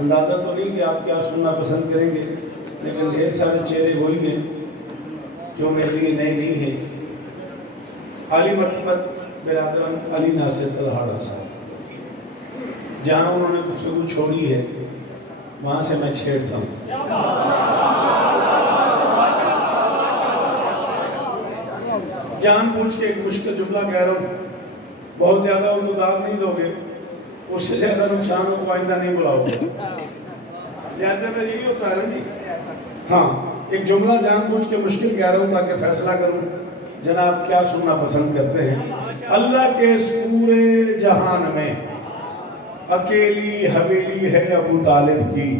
अंदाज़ा तो नहीं कि आप क्या सुनना पसंद करेंगे, लेकिन ढेर सारे चेहरे वही हैं जो मेरे लिए नए नहीं हैं। आली मरतबत बिरादरन अली नासिर तलहाड़ा साहब, जहाँ उन्होंने गुफ्तगू छोड़ी है वहाँ से मैं छेड़ता हूँ। जानबूझ के एक मुश्किल जुमला कह रहा हूँ, बहुत ज़्यादा हो तो दाद नहीं दोगे, उससे ज़्यादा नुकसान हो तो आइंदा नहीं बुलाओगे। ज़्यादा यही होता है ना जी। हाँ, एक जुमला जानबूझ के मुश्किल कह रहा हूँ ताकि फैसला करूँ जनाब क्या सुनना पसंद करते हैं। अल्लाह के इस पूरे जहान में अकेली हवेली है अबू तालिब की।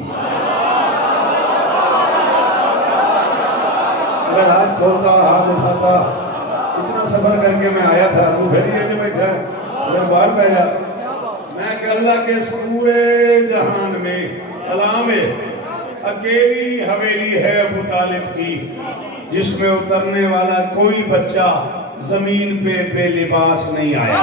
अगर हाथ खोलता हाथ उठाता, इतना सफर करके मैं आया था, तू फिर ये नहीं बैठा अगर बाहर बैठा। मैं कि अल्लाह के इस पूरे जहान में सलाम है, अकेली हवेली है अबू तालिब की, जिसमें उतरने वाला कोई बच्चा जमीन पे बेलिबास नहीं आया।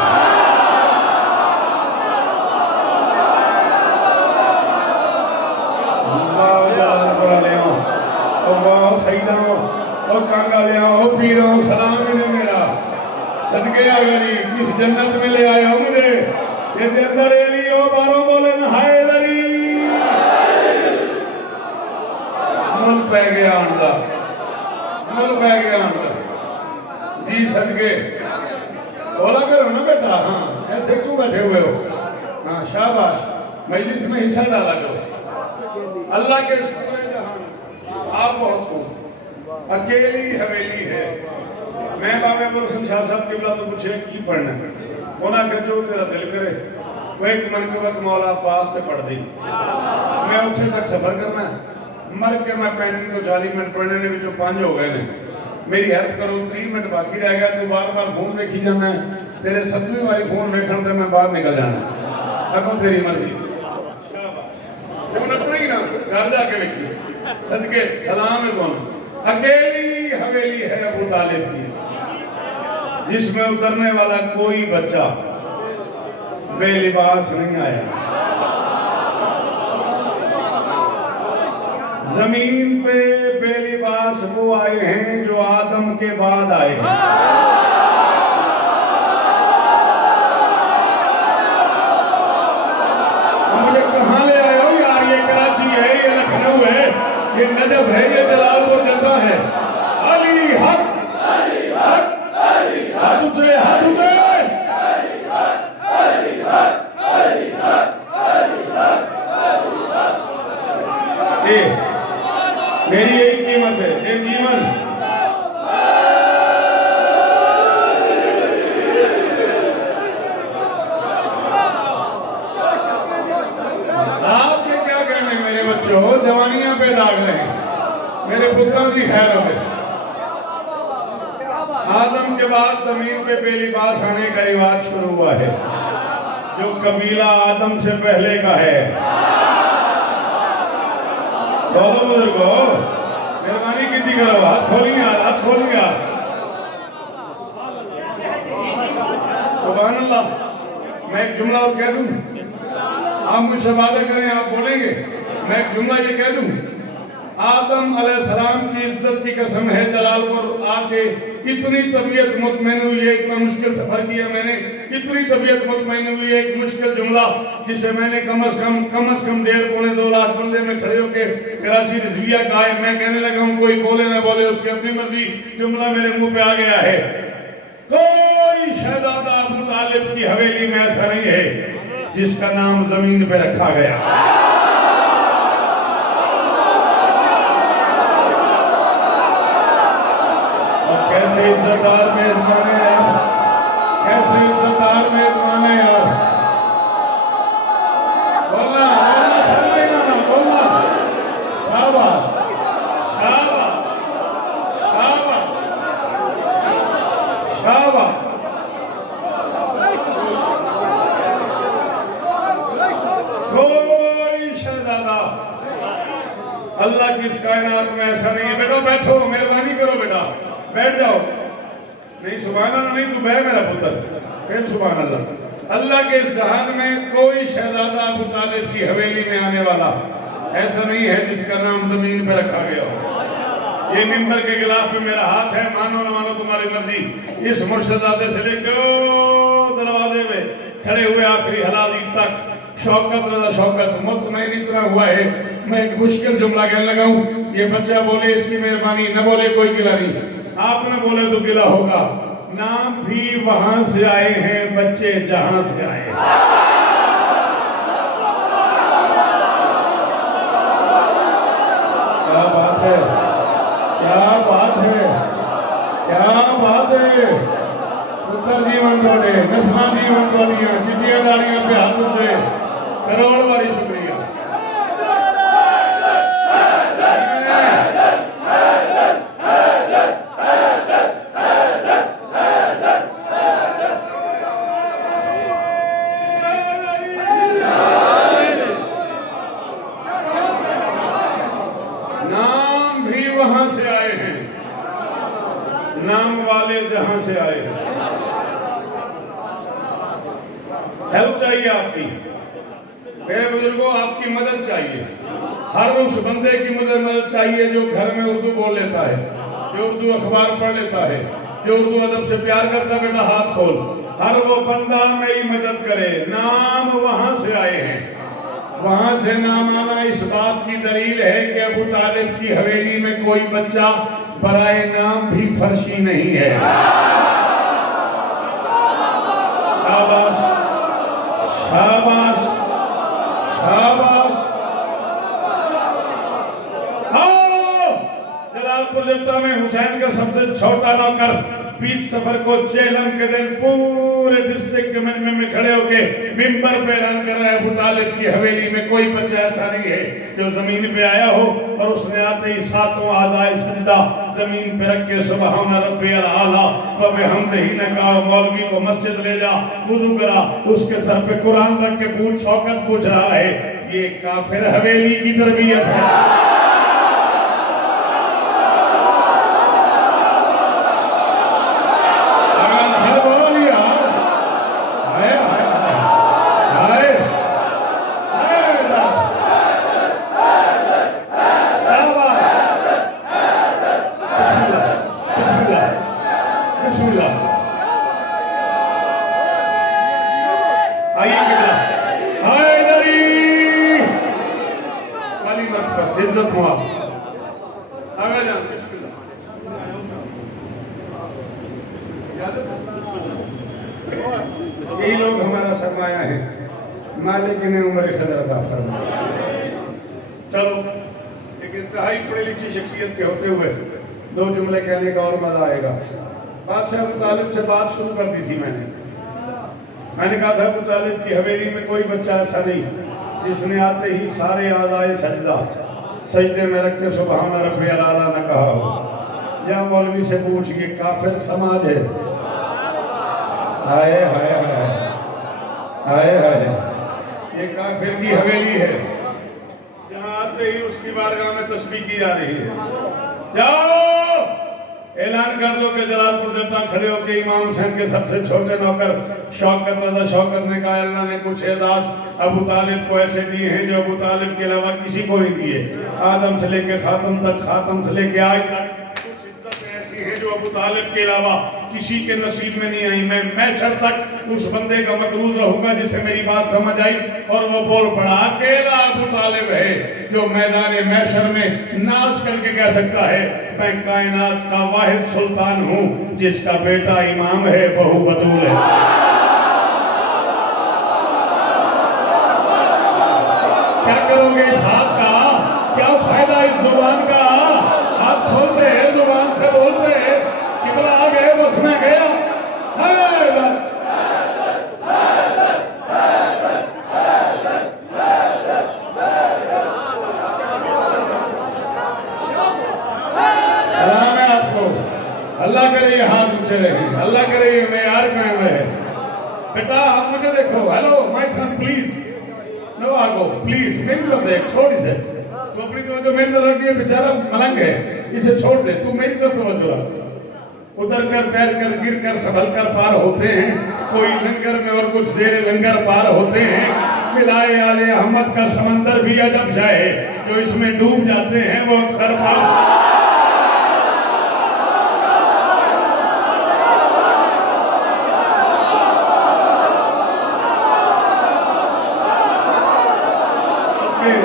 और कांगा ले आओ पीर आओ सलाम इन्हें मेरा सदके अगरी किस जन्नत में ले आया मुझे ये अंदर लियो बारों बोले न हैदरी। मुल पै गया आंदा, मुल पै गया आंदा जी सदके बोला करो ना बेटा। हाँ, ऐसे क्यों बैठे हुए हो? हाँ, शाबाश, मजलिस में हिस्सा डाला करो। अल्लाह के इस पूरे जहान आप बहुत खूब, अकेली हवेली है। मैं बाबे पुरसन शाह साहब किबला तो पूछे की पढ़ना है, उन्हें कहा जो तेरा दिल करे वो एक मनकबत मौला पास से पढ़ दी। मैं उत्थे तक सफर करना है, मर के मैं 35 तो 40 मिनट पढ़ने ने विचों 5 हो गए ने। मेरी हेल्प करो, 3 मिनट बाकी रह गया, तू बार बार फोन देखी जाना है, तेरे 7वीं वाली फोन देखने से मैं बाहर निकल जाना। अगो तेरी मर्जी, फोन अपने ही ना घर जाके देखी सदके सलाम है कौन। अकेली हवेली है अबू तालिब की, जिसमें उतरने वाला कोई बच्चा बेलिबास नहीं आया। जमीन पे बेलिबास वो आए हैं जो आदम के बाद आए हैं। मुझे कहाँ ले आए हो यार? ये कराची है, ये लखनऊ है, ये नजफ है, ये जलालपुर जनता है। अली हक, हाथ ऊंचे, हाथ ऊंचे। मेरी यही कीमत है, ये जीवन। आपके क्या कहने मेरे बच्चों, जवानियां पे दाग रहे हैं, मेरे पुत्रों की खैर हो गई। आदम के बाद जमीन पे बेलिबास आने का रिवाज शुरू हुआ है, जो कबीला आदम से पहले का है। बोलो बुजुर्गो, मेहरबानी की करो, हाथ खोलिए, हाथ खोलिए। सुभान अल्लाह। मैं एक जुमला और कह दूं, आप मुझसे वादा करें, आप बोलेंगे, मैं एक जुमला ये कह दूं। आदम अलैहिस्सलाम की इज्जत की कसम है, जलालपुर आके इतनी तबीयत मुतमईन हुई है, इतना मुश्किल सफर किया मैंने, इतनी तबीयत मुतमईन हुई है, एक मुश्किल जुमला जिसे मैंने कम से कम 1.5-2 लाख बंदे में खड़े होकर कराची रिजविया का है, मैं कहने लगा हूँ कोई बोले ना बोले उसकी अपनी मर्जी, जुमला मेरे मुंह पे आ गया है। कोई शहजादा अबू तालिब की हवेली में ऐसा नहीं है जिसका नाम जमीन पे रखा गया। कैसे इज्जतदार मेजबान है यार, कैसे इज्जतदार मेजबान है यार। बोलना बोलना समझना, बोलना। शाबाश शाबाश शाबाश शाबाश। कोई शहजादा अल्लाह की इस कायनात में ऐसा नहीं है। बेटो बैठो, मेहरबानी करो बेटा, बैठ जाओ। नहीं सुभान अल्लाह नहीं, तू बह मेरा पुत्र, फिर सुभान अल्लाह। अल्लाह के इस जहान में कोई शहजादा अबू तालिब की हवेली में आने वाला ऐसा नहीं है जिसका नाम जमीन पे रखा गया हो। ये मिंबर के खिलाफ में मेरा हाथ है, मानो ना मानो तुम्हारी मर्जी। इस मुर्शदादे से लेकर दरवाजे में खड़े हुए आखिरी हलाली तक शौकत रजा शौकत मुतमईन इतना हुआ है। मैं एक मुश्किल जुमला कहने लगा हूँ, ये बच्चा बोले इसकी मेहरबानी, न बोले कोई गिला नहीं। आपने बोले तो गिला होगा। नाम भी वहां से आए हैं, बच्चे जहां से आए हैं। क्या बात है, क्या बात है, क्या बात है। पुत्र जीवन तोड़े, नस्ला जीवन तोड़ियां, चिट्ठियां डालियां पे हाथ उठे, करोड़ बारी शुक्रिया। नाम भी वहां से आए हैं, नाम वाले जहां से आए हैं। हेल्प चाहिए आपकी, मेरे बुजुर्गों, आपकी मदद चाहिए। हर उस बंदे की मदद चाहिए जो घर में उर्दू बोल लेता है, जो उर्दू अखबार पढ़ लेता है, जो उर्दू अदब से प्यार करता है। बेटा हाथ खोल, हर वो बंदा मेरी मदद करे। नाम वहां से आए हैं, वहां से नाम आना इस बात की दलील है कि अबू तालिब की हवेली में कोई बच्चा बराए नाम भी फर्शी नहीं है। शाबाश, शाबाश, शाबाश। जलालपुर जट्टा में हुसैन का सबसे छोटा नौकर 20 सफर को चेलम के दिन पूरे डिस्ट्रिक्ट के मजमे में खड़े होके मिंबर पे ऐलान कर रहा है, अबू तालिब की हवेली में कोई बच्चा ऐसा नहीं है जो जमीन पे आया हो और उसने आते ही सातों आज़ाए सजदा जमीन पे रख के सुबहान रब्बियल आला व बिहम्दिही ने कहा, मौलवी को मस्जिद ले जा, वुजू करा, उसके सर पे कुरान रख के पूछ शौकत पूछ रहा है। ये काफिर हवेली की तरबियत है। इज्जत हुआ आगे जान। यही लोग हमारा सरमाया है, मालिक ने उम्र खजरता फरमाया। चलो, एक इंतहाई पढ़ी लिखी शख्सियत के होते हुए दो जुमले कहने का और मजा आएगा। बादशाह अबू तालिब से बात शुरू कर दी थी मैंने कहा था अबू तालिब की हवेली में कोई बच्चा ऐसा नहीं जिसने आते ही सारे आज़ाए सजदा सजदे में रख के सुबहान रब्बियल आला न कहा हो। या मौलवी से पूछ, ये काफिर समाज है। हाय हाय हाय हाय हाय, ये काफिर की हवेली है जहाँ आते ही उसकी बारगाह में तस्बीह की जा रही है। जाओ ऐलान कर दो कि जलालपुर जट्टा खड़े होकर इमाम हुसैन के सबसे छोटे नौकर शौकत रजा शौकत ने कहा, अल्लाह ने कुछ एजाज अबू तालिब को ऐसे दिए हैं जो अबू तालिब के अलावा किसी को नहीं दिए। आदम से लेके खातम तक, खातम से लेके आज तक कुछ इज्जत ऐसी है जो अबू तालिब के अलावा किसी के नसीब में नहीं आई। मैं महशर तक उस बंदे का मकरूज रहूंगा जिसे मेरी बात समझ आई और वो बोल पड़ा, अकेला अबू तालिब है जो मैदान महशर में नाच करके कह सकता है, मैं कायनात का वाहिद सुल्तान हूँ जिसका बेटा इमाम है, बहू बतूल है। क्या करोगे इस हाथ का, क्या फायदा इस जुबान का? हाथ खोलते हैं, जुबान से बोलते हैं, किबला आ गए, बस मैं गया। सलाम है आपको। अल्लाह करे ये हाथ ऊंचे रहे, अल्लाह करे ये मेयार कायम रहे। बेटा आप मुझे देखो, hello my son please no आगो प्लीज, मेरी तरफ देख, छोड़ इसे। तो अपनी तरफ जो मेरी तरफ की बेचारा मलंग है, इसे छोड़ दे, तू मेरी तरफ तवज्जो रख। उतर कर तैर कर गिर कर संभल कर पार होते हैं, कोई लंगर में और कुछ देर लंगर पार होते हैं। मिलाए आले अहमद का समंदर भी अजब जाए, जो इसमें डूब जाते हैं वो अक्सर पार।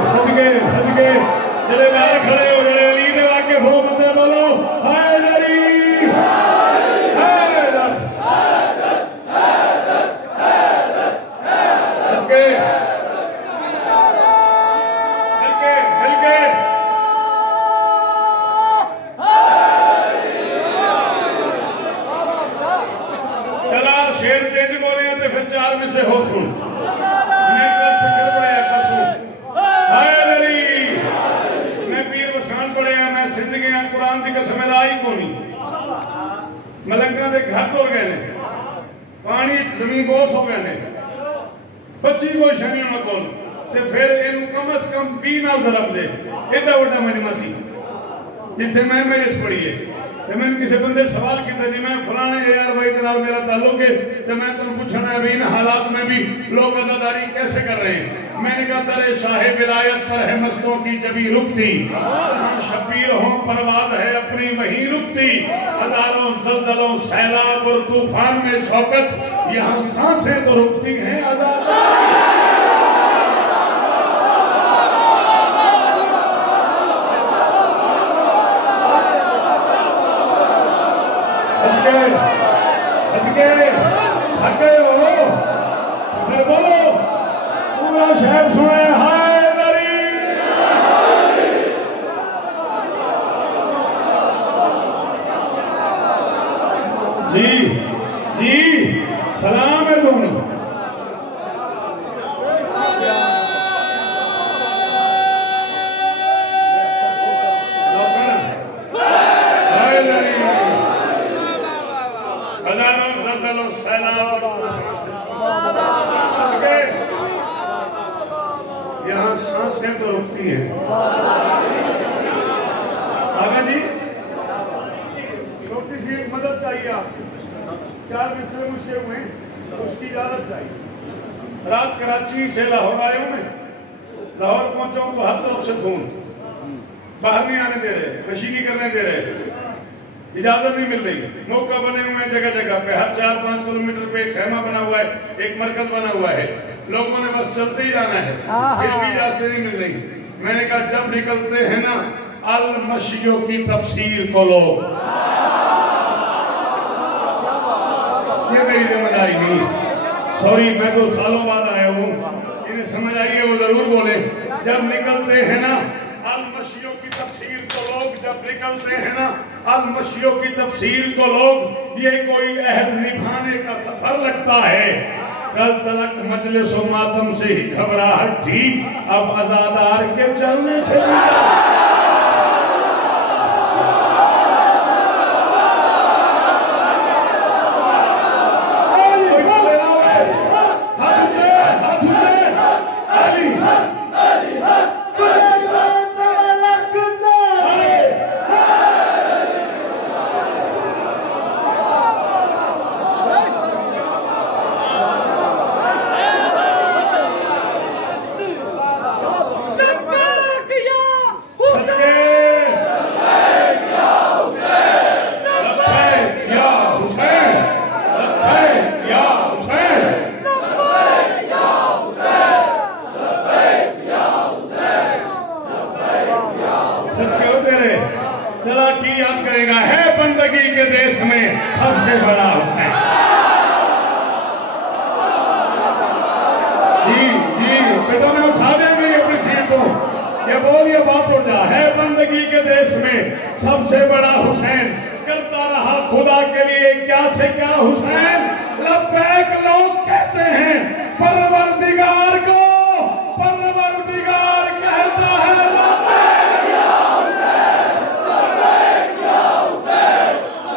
सदके सदके जरे बाहर खड़े हो, जरे अली दे वाकिफ हो, बंदे बोलो हैदरी हैदर सदके मिलके मिलके चला शेर तेज बोले हैं तो फिर चार में से हो सुन। मैं कल शक्कर पड़े परसों जिंदगी कुरान की कसम लाई कोनी मलंगा के घर तुर गए ने, पानी जमीन बोस हो गए ने, बच्ची कोई शनी ना कोल ते फिर इनू कम से कम 20 नाल जरब दे एडा वड्डा मजमा सी जिथे मैं मेरे पढ़ी है। ते मैंने किसी बंदे सवाल किया जी मैं फलाने यार भाई के नाल मेरा ताल्लुक है, तो मैं तुम पूछना है भी इन हालात में भी लोग अजादारी कैसे कर रहे हैं। मैंने कहा दरे शाहे विलायत पर है मस्तों की जबी रुकती, शबीर हो परवाद है अपनी वहीं रुकती, हजारों जलजलों सैलाब और तूफान में शौकत, यहाँ सांसें तो रुकती हैं अजादारी। थक गए हो फिर बोलो पूरा शहर सुने हैदरी। जी जी सलाम है दोनों। यहाँ सांसें तो रुकती हैं। आगा जी छोटी सी एक मदद चाहिए आपसे, 4 मिसरे मुझसे हुए, उसकी इजाजत चाहिए। रात कराची से लाहौर आया हूँ मैं, लाहौर पहुंचा हूँ तो हर तरफ से फोन, बाहर नहीं आने दे रहे, नशीली करने दे रहे, इजाजत नहीं मिल रही। मौका बने हुए हैं जगह जगह पे, हर 4-5 किलोमीटर पे एक खैमा बना हुआ है, एक मरकज बना हुआ है, लोगों ने बस चलते ही जाना है, फिर भी इजाजत नहीं मिल रही। मैंने कहा जब निकलते हैं ना अल मशियों की तफसीर को लो, ये मेरी जिम्मेदारी नहीं है, सॉरी मैं तो सालों बाद आया हूँ, इन्हें समझ आई है वो जरूर बोले। जब निकलते हैं ना अल मशियों की तफसीर को लोग, जब निकलते हैं ना अल मशियों की तफसीर को लोग, ये कोई अहद निभाने का सफर लगता है। कल तलक मजलिस और मातम से ही घबराहट थी, अब आजादार के चलने से चला की याद करेगा है बंदगी के देश में सबसे बड़ा हुसैन। जी जी बेटा मैं उठा देंगे अपनी सीट को, ये बोलिए बाप उठ जा। है बंदगी के देश में सबसे बड़ा हुसैन, करता रहा खुदा के लिए क्या से क्या हुसैन। लब्बैक लोग कहते हैं परवरदिगार को, परवरदिगार कहता है लब्बैक या हुसैन, लब्बैक या हुसैन,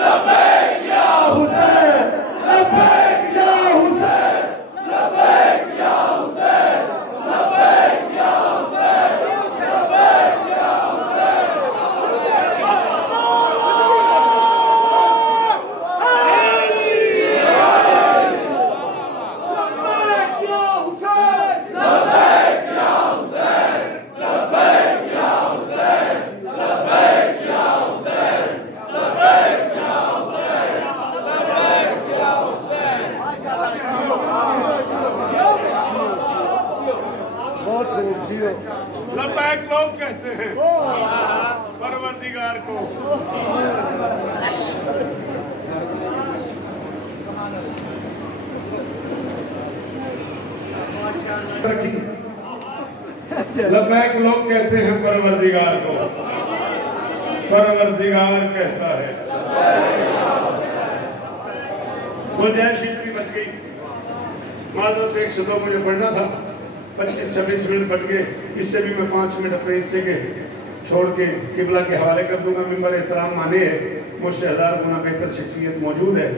लब्बैक या हुसैन, लब्बैक या हुसैन, लब्बैक या हुसैन, लब्बैक या हुसैन, लब्बैक या हुसैन। लबैक लोग कहते हैं परवरदिगार को। लबैक लोग कहते हैं परवरदिगार को, परवरदिगार कहता है। गुंजाइश इतनी बच गई, माजरत 1 से 2 मुझे पढ़ना था, 25-26 मिनट बच गए। इससे भी मैं 5 मिनट अपने हिस्से के छोड़ के किबला के हवाले कर दूंगा। मिंबर एहतराम माने है, मुझसे 1000 गुना बेहतर शख्सियत मौजूद है।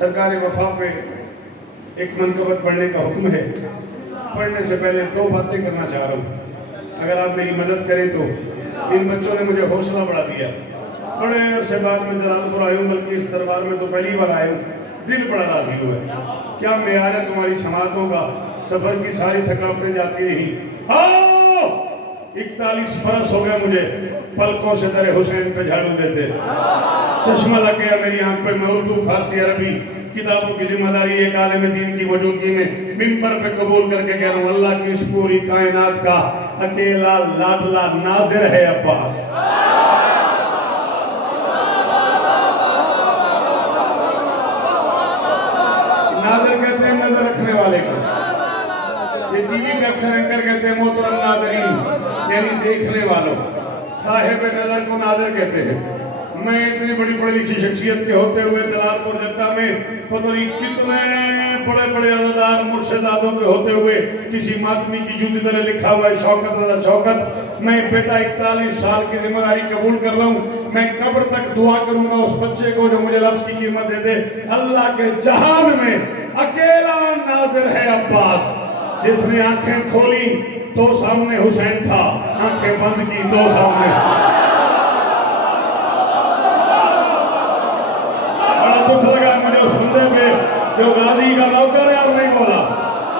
सरकार वफा पे एक मनकबत पढ़ने का हुक्म है। पढ़ने से पहले 2 बातें करना चाह रहा हूँ, अगर आप मेरी मदद करें तो। इन बच्चों ने मुझे हौसला बढ़ा दिया। बड़े अरसे बाद मैं जलालपुर आया हूँ, बल्कि इस दरबार में तो पहली बार आया हूँ। दिल बड़ा राजी हुआ है। क्या मेयार है तुम्हारी समातों का, सफर की सारी थकावटें जाती रही। 41 बरस हो गया मुझे पलकों से तेरे हुसैन पे झाड़ू देते। चश्मा लग गया मेरी आंख पे। मैं उर्दू, फारसी, अरबी किताबों की जिम्मेदारी एक आलिम दीन की मौजूदगी में मिंबर पे कबूल करके कह रहा हूँ, अल्लाह की इस पूरी कायनात का अकेला लाडला नाजिर है अब्बास। नाजिर कहते हैं नजर रखने वाले को। ये टीवी पे अक्सर एंकर कहते हैं मोहतरम नाज़रीन, यानी देखने वालों। साहिब नजर को नाजिर कहते हैं। मैं इतनी बड़ी पढ़ी लिखी शख्सियत के होते हुए जलालपुर जद्दा में पता नहीं कितने बड़े बड़े अज़दार मुर्शिदातों के होते हुए किसी मातमी की जूती तरह लिखा हुआ है शौकत रजा शौकत। मैं बेटा 41 साल की जिम्मेदारी कबूल कर रहा हूँ। मैं कब्र तक दुआ करूंगा उस बच्चे को जो मुझे लफ्ज की कीमत दे दे। अल्लाह के जहान में अकेला नाजिर है अब्बास। जिसने आंखें खोली तो सामने हुसैन था, आंखें बंद की तो सामने। बड़ा दुख लगा मुझे उस बंदे पे जो गाजी का नौकर है और नहीं बोला।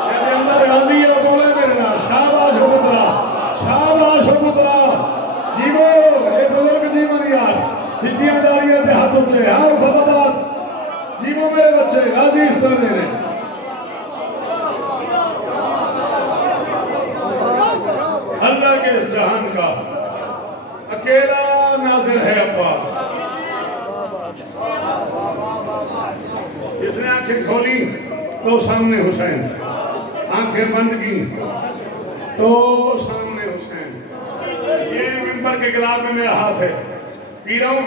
मेरे अंदर गाजी है, बोले मेरे ना शाबाश हो पुत्रा, शाबाश हो पुत्रा। जीवो ये बुजुर्ग जीवन यार, चिट्ठियां डाली है हाथ ऊंचे। हाँ खबरदास, जीवो मेरे बच्चे, गाजी इस तरह दे रहे। अल्लाह के इस जहान का अकेला नाजिर है अब्बास। जिसने आंखें खोली तो सामने हुसैन, आंखें बंद की तो सामने हुसैन। ये मिंबर के गिलाफ में मेरा हाथ है। पी रहा हूं,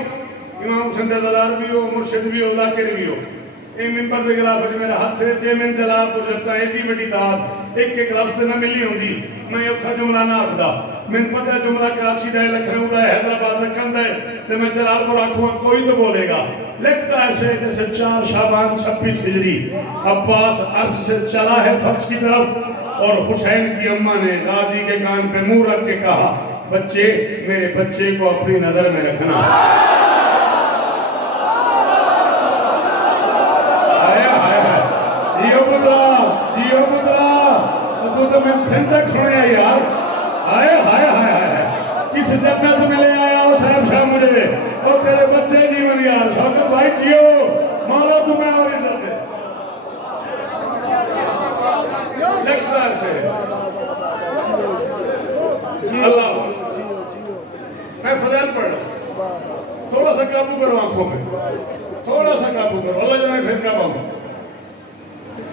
इमाम हुसैन दलाल भी हो, मुर्शिद भी हो, जाकिर भी हो। ये मिंबर के गिलाफ मेरा हाथ है। जे मैं जलालपुर जद्दा एडी बड़ी दात एक एक लफ्ज न मिली होंगी, मैं औखा जुमला ना आखदा। मैंने पता है जुमला कराची का, लखनऊ का, हैदराबाद का कंधा है, तो मैं जलालपुर आखूंगा कोई तो बोलेगा। लगता है ऐसे जैसे 4 शाबान 26 हिजरी अब्बास अर्श से चला है फक्स की तरफ और हुसैन की अम्मा ने गाजी के कान पे मुंह रख के कहा, बच्चे मेरे बच्चे को अपनी नजर में रखना। जियो पुत्रा, जियो पुत्रा, तू तो मैं तक सुने यार। हाय हाय हाय हाय, किस जन्नत में ले आया हो साहब शाह मुझे और तेरे बच्चे जीवन यार। शौकत भाई जियो, मौला तुम्हें और इज्जत दे। लगता है अल्लाह। मैं फजाइल पढ़ रहा, थोड़ा सा काबू करो आंखों में, थोड़ा सा काबू करो। अल्लाह जाने फिर क्या पाऊं।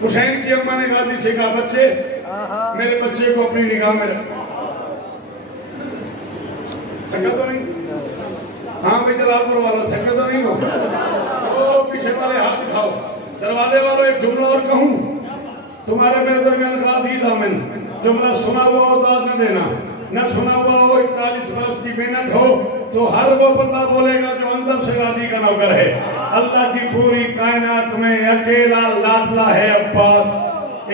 हुसैन की अम्मा ने गाजी से कहा, बच्चे मेरे बच्चे को अपनी निगाह में रख। थका तो नहीं? हाँ भाई जलालपुर वालों, थके तो नहीं हो? तो पीछे वाले हाथ दिखाओ। दरवाजे वालों एक जुमला और कहूं, तुम्हारे मेरे दरमियान खास ही सामिन। जुमला सुना हुआ हो तो आज न देना, न सुना हुआ हो 41 बरस की मेहनत हो तो हर वो बंदा बोलेगा जो अंदर से गाजी का नौकर है। अल्लाह की पूरी कायनात में अकेला लाडला है अब्बास।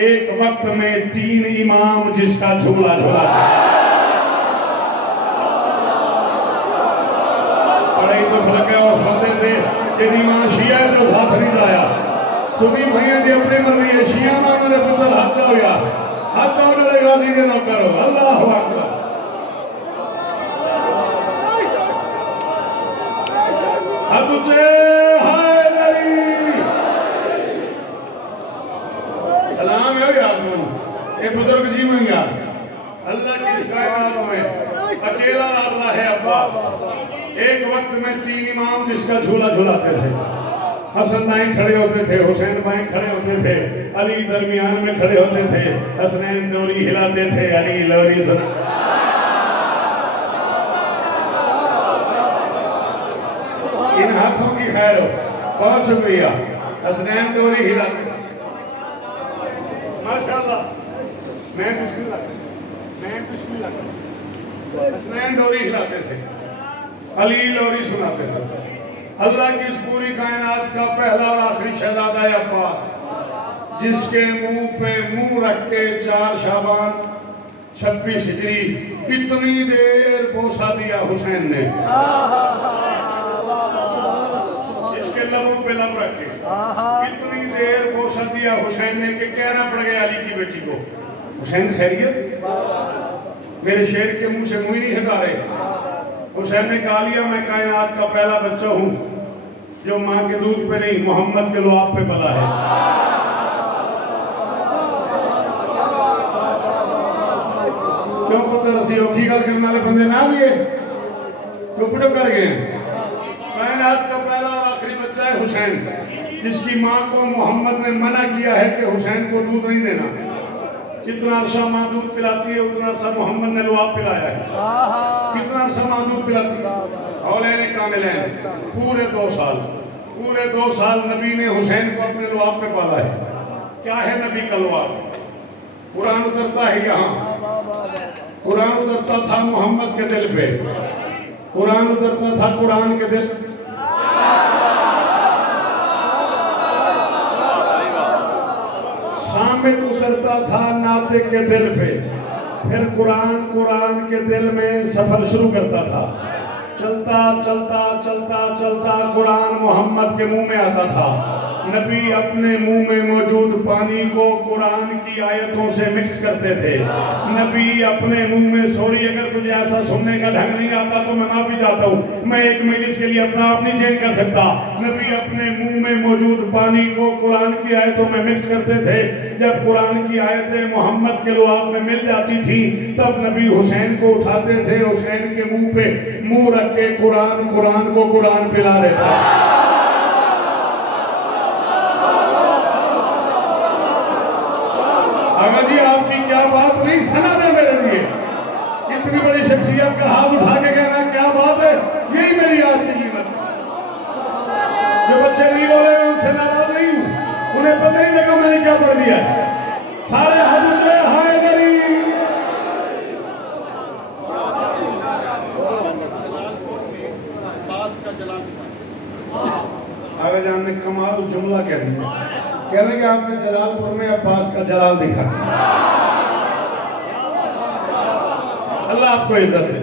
एक वक्त में 3 इमाम जिसका झूला झूला था। बड़े दुख लगे उस बंदे थे कि इमाम शिया जो साथ नहीं जाया। सुनी भैया की अपनी मर्जी है, शिया में मेरे पुत्र हाथ चाहो यार, हाथ चाहो मेरे गाजी के नौकर हो। अल्लाह अकबर। हाथ ऊंचे, सलाम है यार। ये बुजुर्ग जीवन यार, अल्लाह की इस कायनात में अकेला अल्लाह है अब्बास। एक वक्त में 3 इमाम जिसका झूला झूलाते थे। हसन भाई खड़े होते थे, हुसैन भाई खड़े होते थे, अली दरमियान में खड़े होते थे, हसनैन डोरी हिलाते थे, अली लोरी सुना। इन हाथों की खैर हो, बहुत शुक्रिया। हसनैन डोरी हिलाते थे, माशाल्लाह। मैं बिस्मिल्लाह हसनैन डोरी हिलाते थे, अली लोरी सुनाते थे। अल्लाह की इस पूरी कायनात का पहला और आखिरी शहजादा है अब्बास, जिसके मुंह पे मुंह रख के 4 शाबान 26 हिजरी इतनी देर बोसा दिया हुसैन ने, जिसके लबों पे लब रख के इतनी देर बोसा दिया हुसैन ने कि कहना पड़ गया अली की बेटी को, हुसैन खैरियत? मेरे शेर के मुंह से मुंह नहीं हटा रहे। हुसैन ने कहा लिया मैं कायनात का पहला बच्चा हूं जो मां के दूध पे नहीं मोहम्मद के लुआब पे पला है। क्यों पुत्र असी औखी गल करने वाले बंदे ना भी है, चुप कर गए। कायनात का पहला और आखिरी बच्चा है हुसैन, जिसकी मां को मोहम्मद ने मना किया है कि हुसैन को दूध नहीं देना। कितना अरसा माँ दूध पिलाती है उतना अरसा मोहम्मद ने लुआब पिलाया है। कितना अरसा माँ दूध पिलाती है? औलैन कामिलैन पूरे 2 साल, पूरे 2 साल नबी ने हुसैन को अपने लुआब पे पाला है। क्या है नबी का लुआब? कुरान उतरता है यहाँ, कुरान उतरता था मोहम्मद के दिल पे, कुरान उतरता था कुरान के दिल। सामित उतरता था नातिक के दिल पे, फिर कुरान के दिल में सफर शुरू करता था। चलता चलता चलता चलता कुरान मोहम्मद के मुंह में आता था। नबी अपने मुंह में मौजूद पानी को कुरान की आयतों से मिक्स करते थे। नबी अपने मुंह में, सॉरी अगर तुझे ऐसा सुनने का ढंग नहीं आता तो मैं माफी चाहता हूँ, मैं एक मजलिस के लिए अपना आप नहीं चेंज कर सकता। नबी अपने मुंह में मौजूद पानी को कुरान की आयतों में मिक्स करते थे। जब कुरान की आयतें मोहम्मद के लुआब में मिल जाती थी तब नबी हुसैन को उठाते थे, हुसैन के मुंह पे मुंह रख के कुरान को कुरान पिला देता। जी आपकी क्या बात नहीं, सना दे मेरे लिए। इतनी बड़ी शख्सियत का हाथ उठा के कहना क्या बात है, यही मेरी आज की कीमत। जो बच्चे नहीं बोले उनसे नाराज नहीं हूं, उन्हें पता ही लगा मैंने क्या पढ़ दिया। सारे हाथ ऊंचे, हाय गरीब। आगे जान ने कमाल जुमला कह दिया, कह रहे कि आपने जलालपुर में अब्बास का जलाल दिखा। अल्लाह आपको इज्जत दे।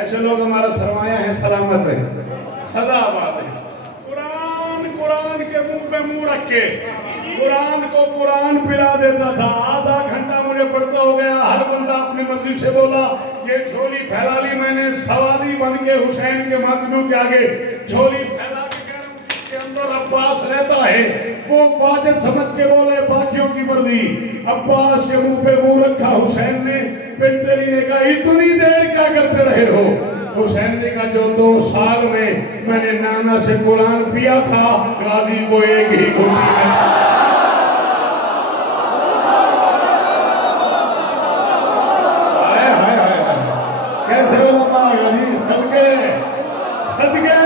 ऐसे लोग हमारा सरमाया है, सलामत है, सदा आबाद है। कुरान के मुंह पे मुंह रख के कुरान को कुरान पिला देता था। आधा घंटा मुझे पढ़ता हो गया, हर बंदा अपनी मर्जी से बोला। ये झोली फैला ली मैंने सवाली बन के हुसैन के माध्यमों के आगे, झोली फैला के अंदर अब्बास रहता है। वो वाजिब समझ के बोले बाकियों की मर्जी। अब्बास के मुंह पे मुंह रखा हुसैन ने। बिन्त अली ने कहा इतनी देर क्या करते रहे हो? हुसैन ने कहा जो 2 साल में मैंने नाना से कुरान पिया था, गाजी को एक ही घुट्टी में। हाय हाय हाय, कैसे उलमा गाजी सदके सदके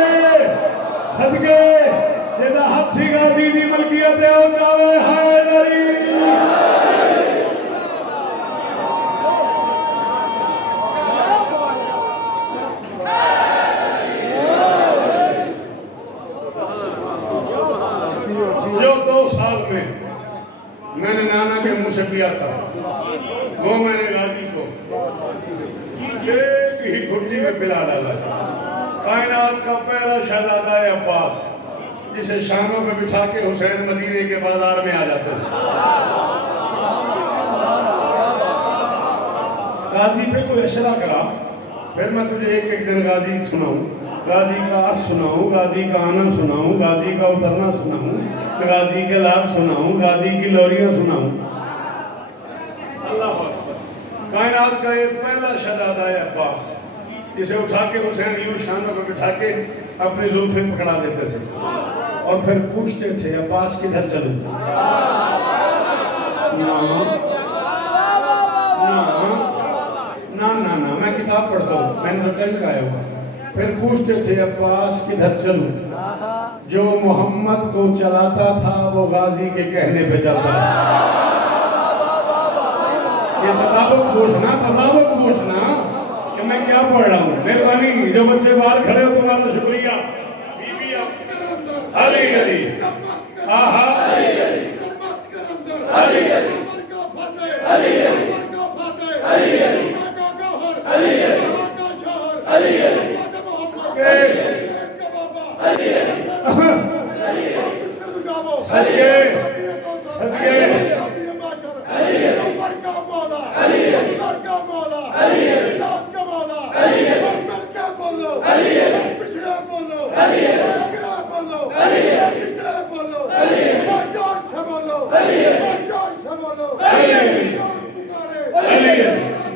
सदके जेदा हाथी गाजी दी मलकियत है ओ चावे हाय नारी। जो 2 साल में मैंने नाना के मुंह से पिया था, वो मैंने गाजी को एक ही घुट्टी में पिला डाला। कायनात का पहला शहजादा है अब्बास, जिसे शानों पे बिछा के हुसैन मदीने के बाजार में आ जाते थे। गाजी पे कोई अशरा करा, फिर मैं तुझे एक एक दिन गाजी सुनाऊं, गाजी का अर्थ सुनाऊं, गाजी का आनंद सुनाऊं, गाजी का उतरना सुनाऊं, गाजी के लाभ सुनाऊं, गाजी की लोरियां सुनाऊं। अल्लाह कायनात का एक पहला शहजादा है अब्बास, इसे उठा के हुसैन यूं शानों पर बिठा के अपनी जुल्फे पकड़ा देते थे और फिर पूछते थे अब्बास किधर चलूं? ना मैं किताब पढ़ता हूँ, मैंने रटन लगाया हुआ। फिर पूछते थे अब्बास किधर चलूं? जो मोहम्मद को चलाता था वो गाजी के कहने पे चलता था। ये तताबुक पूछना कि मैं क्या पढ़ रहा हूँ। मेहरबानी, जो बच्चे बाहर खड़े हो तुम्हारा शुक्रिया। बीबी अली अली आहा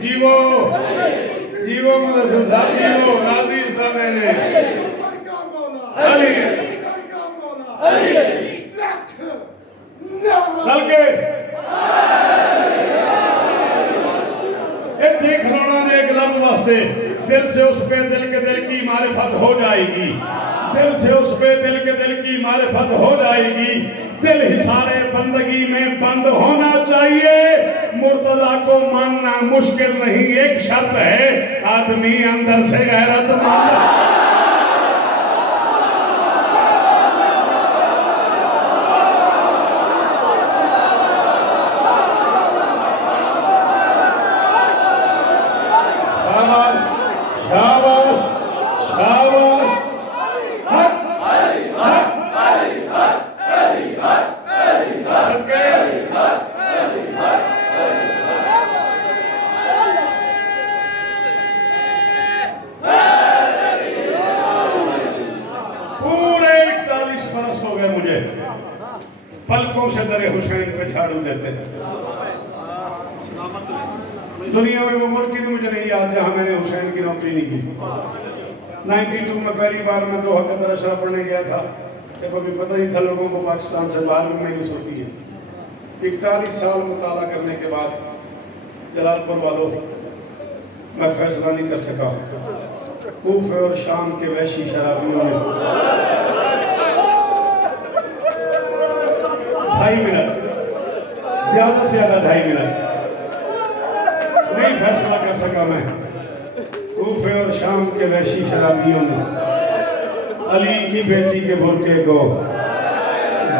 जीवो जीवो मुदस्सिर साहब जीवो, राजी इस्लाम ने चल के इतने खिलौना ने एक लफ्ज वास्ते दिल से उस पे दिल के दिल की मारिफत हो जाएगी, दिल से उस पे दिल के दिल की मारिफत हो जाएगी। दिल हिसारे बंदगी में बंद होना चाहिए। मुर्तजा को मानना मुश्किल नहीं, एक शर्त है आदमी अंदर से गैरतमंद। शाबाश शाबाश, पूरे 41 बरस हो गए मुझे पलकों से दरे हुसैन पे झाड़ू देते। दुनिया में वो मुल्क तो मुझे नहीं याद जहां मैंने हुसैन की नौकरी नहीं की। 92 में पहली बार मैं तो हक़ अशरफ पढ़ने गया था, जब अभी पता ही था लोगों को पाकिस्तान से बाहर में नहीं होती है। 41 साल मुताला करने के बाद जलालपुर वालों मैं फैसला नहीं कर सका। कूफे और शाम के वैशी शराबियों ने 2.5 मिनट, ज्यादा से ज्यादा 2.5 मिनट नहीं फैसला कर सका मैं। कूफे और शाम के वैशी शराबियों ने अली की बेटी के बुरके को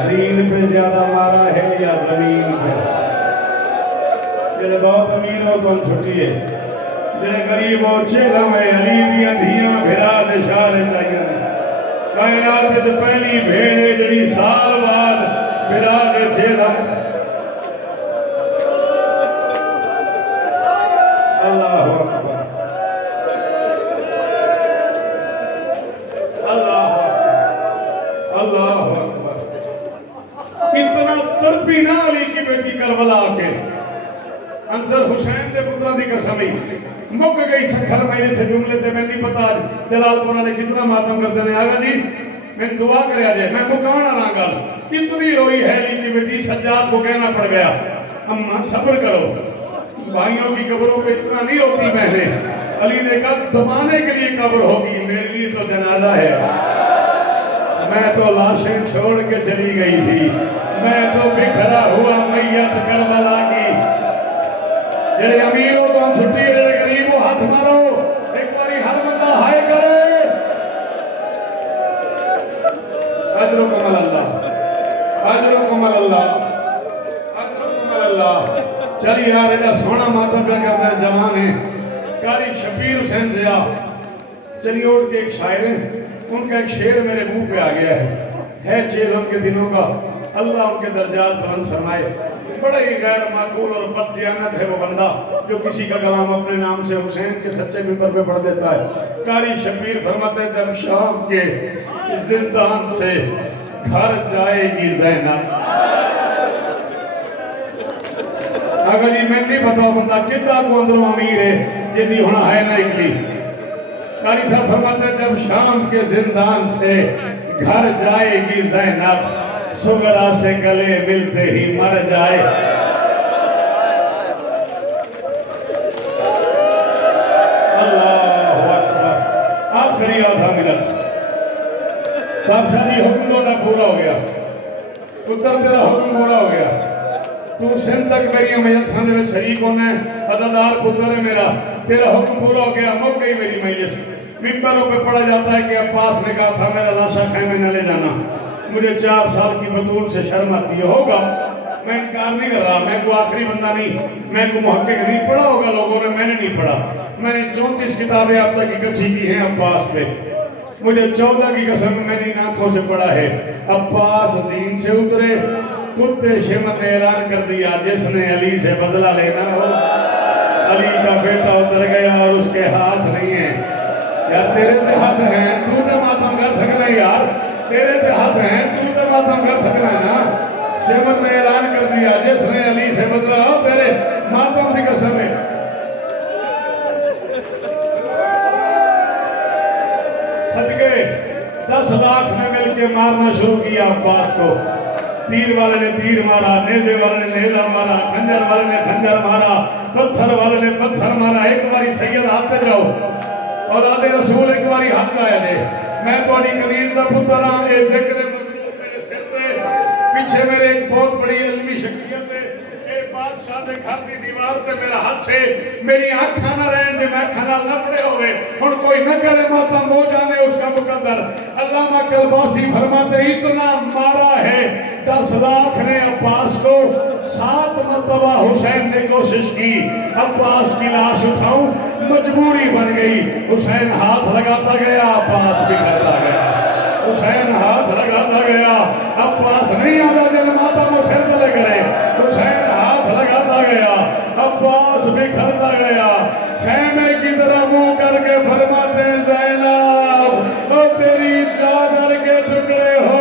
जीन पे ज्यादा मारा है या जमीन पे? जेड़े बहुत अमीर हो तो छुट्टी है, जेड़े गरीब हो चेला में अली दी अंधियां भिरा दे शारे चाहिए। कायनात विच पहली भेड़ जड़ी साल बाद भिरा दे चेला। अल्लाह अकबर, अल्लाह अल्लाह अकबर। इतना तड़पी ना अली की बेटी करबला के अंसर हुसैन से पुत्रा दी कसम ही मुक गई सखर मेरे से जुमले ते मैं नहीं पता जलालपुर वाले कितना मातम करते हैं। आगा जी मैं दुआ कर मैं मुकाना ना गल। इतनी रोई है अली की बेटी, सज्जाद को कहना पड़ गया अम्मा सब्र करो, भाइयों की कब्रों पे इतना नहीं होती बहनें। अली ने कहा दबाने के लिए कब्र होगी, मेरे लिए तो जनाजा है। मैं तो लाशें छोड़ के चली गई थी, मैं तो बिखरा हुआ मैयत करबला की। जेड़े अमीर हो तो छुट्टी, जेड़े गरीब हो हाथ मारो एक बारी, हर बंदा हाय करे। अजरो कमल अल्लाह, अजरो कमल अल्लाह, अजरो कमल अल्लाह। चल यार एडा सोना मातम क्या करता है जवान है। कारी शबीर हुसैन जिया चनियोड़ के एक शायर हैं, उनका एक शेर मेरे मुंह पे आ गया है चेल उनके दिनों का, अल्लाह उनके दर्जात बुलंद फरमाए। बड़ा ही गैर माकूल और बददियानत है वो बंदा जो किसी का कलाम अपने नाम से हुसैन के सच्चे मिंबर पे पढ़ देता है। कारी शबीर फरमाते हैं जब शाम के जिंदान से घर जाएगी ज़ैनब। अगर जी मैं नहीं पता बंदा कितना को अंदरों अमीर है जिंदी होना है ना इकली। कारी साहब फरमाते जब शाम के जिंदान से घर जाएगी ज़ैनब, सुगरा से गले मिलते ही मर जाए। अल्लाह अकबर। आखिरी आधा मिनट साहब सारी हुक्म तो ना पूरा हो गया, पुत्र तेरा हुक्म पूरा हो गया। तू सिंध तक मेरी मजलसा में शरीक होना है, अदादार पुत्र है मेरा, तेरा हुक्म पूरा हो गया, मुक गई मेरी मजलिस। मिंबरों पे पढ़ा जाता है कि अब्बास ने कहा था मेरा लाशा खैमे न ले जाना, मुझे 4 साल की बतूल से शर्म आती है। होगा, मैं इनकार नहीं कर रहा, मैं कोई आखिरी बंदा नहीं, मैं कोई मुहक्किक नहीं, पढ़ा होगा लोगों ने, मैंने नहीं पढ़ा। मैंने 34 किताबें अब तक इकट्ठी की हैं अब्बास पे, मुझे 14 की कसम मैंने इन आंखों से पढ़ा है। अब्बास जीन से उतरे, कुत्ते शिमत ने ऐलान कर दिया जिसने अली से बदला लेना हो, अली का बेटा उतर गया और उसके हाथ नहीं है। यार तेरे ते हाथ हैं, तू तो मातम कर सकना है यार, तेरे ते हाथ हैं, तू तो मातम कर सकना है ना। शिमत ने ऐलान कर दिया जिसने अली से बदला हो, तेरे मातम की कसम है। सदके 10 लाख ने मिलकर मारना शुरू किया अब्बास को। तीर वाले ने तीर मारा, नेजे वाले ने नेजा मारा, खंजर वाले ने खंजर मारा, पत्थर वाले ने पत्थर मारा। एक बारी सैयद हाथ पे जाओ और आदे रसूल एक बारी हाथ लाया दे। मैं थोड़ी कलील का पुत्र हाँ, ये जिक्र मजलूब मेरे सिर पे, पीछे मेरे एक बहुत बड़ी इल्मी शख्सियत है, ये बादशाह के घर की दीवार पे मेरा हाथ है, मेरी आंखा ना रहन जे मैं खाना लपड़े होवे, हुण कोई न करे मातम हो जाने उसका मुकद्दर। अल्लामा कलबासी फरमाते इतना मारा है 10 लाख ने अब्बास को, 7 मरतबा हुसैन ने कोशिश की अब्बास की लाश उठाऊं, मजबूरी बन गई। हुसैन हाथ लगाता गया, अब्बास भी करता गया, हुसैन हाथ लगाता गया, अब्बास नहीं आता जन माता मुसैन तले करे, हुसैन हाथ लगाता गया, अब्बास भी करता गया। खैमे की तरह मुंह करके फरमाते ज़ैनब, ओ तेरी चादर के टुकड़े हो